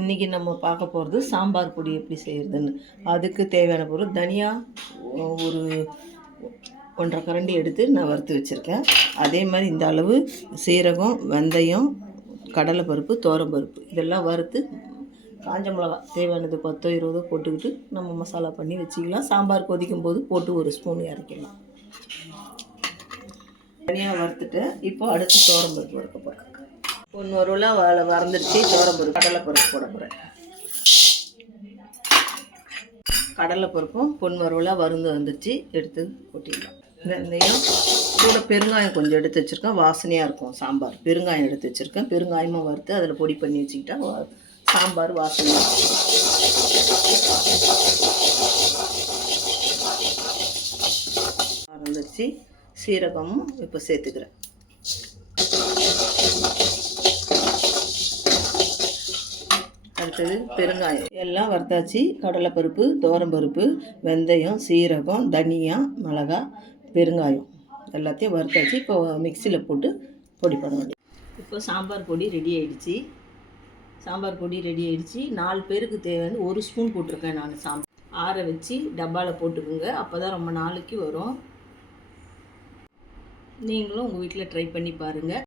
இன்றைக்கி நம்ம பார்க்க போகிறது சாம்பார் பொடி எப்படி செய்கிறதுன்னு. அதுக்கு தேவையான பொருள் தனியா ஒரு 1.5 கரண்டி எடுத்து நான் வறுத்து வச்சுருக்கேன். அதே மாதிரி இந்த அளவு சீரகம், வெந்தயம், கடலைப்பருப்பு, துவரம்பருப்பு இதெல்லாம் வறுத்து காஞ்ச மிளகா தேவையானது 10 20 போட்டுக்கிட்டு நம்ம மசாலா பண்ணி வச்சுக்கலாம். சாம்பார் கொதிக்கும் போது போட்டு ஒரு ஸ்பூன் இறக்கலாம். தனியாக வறுத்துட்டு இப்போ அடுத்து துவரம்பருப்பு வறுக்க போகிறேன். பொன்வரூலாம் வறந்துருச்சு. துவரம்பருப்பு, கடலைப்பருப்பு போட போகிறேன். கடலைப்பருப்பும் பொன்வரூலாம் வறுந்து வந்துருச்சு, எடுத்து கொட்டிடலாம். வெந்தயம் கூட பெருங்காயம் கொஞ்சம் எடுத்து வச்சுருக்கேன், வாசனையாக இருக்கும் சாம்பார். பெருங்காயம் எடுத்து வச்சுருக்கேன், பெருங்காயமாக வறுத்து அதில் பொடி பண்ணி வச்சுக்கிட்டா சாம்பார் வாசனையாக வந்துருச்சு. சீரகமும் இப்போ சேர்த்துக்கிறேன். அடுத்தது பெருங்காயம் எல்லாம் வறுத்தாச்சு. கடலைப்பருப்பு, துவரம்பருப்பு, வெந்தயம், சீரகம், தனியா, மிளகா, பெருங்காயம் எல்லாத்தையும் வறுத்தாச்சு. இப்போ மிக்சியில் போட்டு பொடி பண்ண வேண்டியது. இப்போ சாம்பார் பொடி ரெடி ஆகிடுச்சு. சாம்பார் பொடி ரெடி ஆகிடுச்சு. 4 பேருக்கு தேவையான 1 ஸ்பூன் போட்டிருக்கேன் நான். சாம்பார் ஆற வச்சு டப்பாவில் போட்டுக்கோங்க, அப்போ தான் ரொம்ப நாளைக்கு வரும். நீங்களும் உங்கள் வீட்டில் ட்ரை பண்ணி பாருங்கள்.